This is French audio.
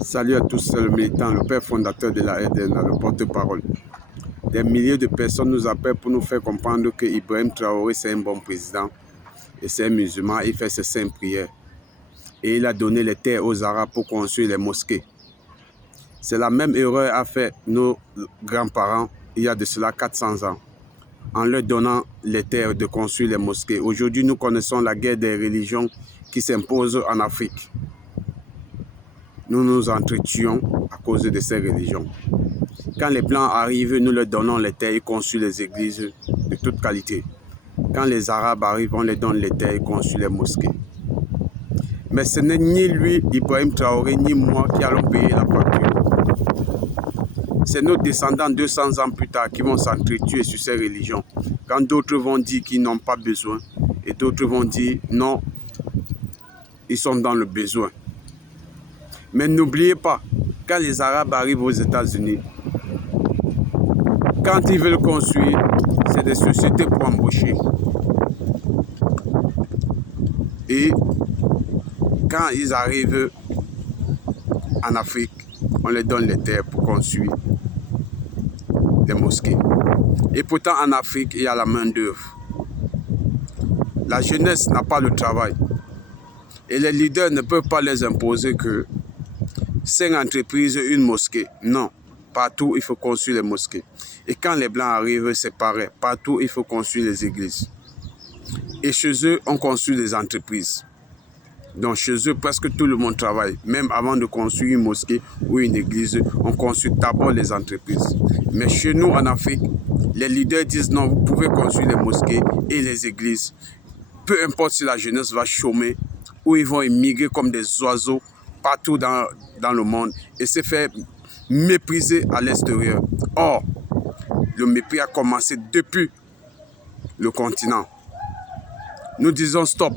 Salut à tous, c'est le militant, le père fondateur de la RDN, le porte-parole. Des milliers de personnes nous appellent pour nous faire comprendre que Ibrahim Traoré, c'est un bon président et c'est un musulman, il fait ses saintes prières. Et il a donné les terres aux Arabes pour construire les mosquées. C'est la même erreur qu'a fait nos grands-parents il y a de cela 400 ans, en leur donnant les terres de construire les mosquées. Aujourd'hui, nous connaissons la guerre des religions qui s'impose en Afrique. Nous nous entretuons à cause de ces religions. Quand les Blancs arrivent, nous leur donnons les terres et construisent les églises de toute qualité. Quand les Arabes arrivent, on leur donne les terres et construisent les mosquées. Mais ce n'est ni lui, Ibrahim Traoré, ni moi qui allons payer la facture. C'est nos descendants 200 ans plus tard qui vont s'entretuer sur ces religions. Quand d'autres vont dire qu'ils n'ont pas besoin et d'autres vont dire non, ils sont dans le besoin. Mais n'oubliez pas, quand les Arabes arrivent aux États-Unis, quand ils veulent construire, c'est des sociétés pour embaucher. Et quand ils arrivent en Afrique, on leur donne les terres pour construire des mosquées. Et pourtant, en Afrique, il y a la main-d'œuvre. La jeunesse n'a pas le travail. Et les leaders ne peuvent pas les imposer que 5 entreprises, une mosquée. Non. Partout, il faut construire les mosquées. Et quand les Blancs arrivent, c'est pareil. Partout, il faut construire les églises. Et chez eux, on construit des entreprises. Donc chez eux, presque tout le monde travaille. Même avant de construire une mosquée ou une église, on construit d'abord les entreprises. Mais chez nous, en Afrique, les leaders disent non, vous pouvez construire les mosquées et les églises. Peu importe si la jeunesse va chômer ou ils vont émigrer comme des oiseaux partout dans le monde et se faire mépriser à l'extérieur. Or, le mépris a commencé depuis le continent. Nous disons stop.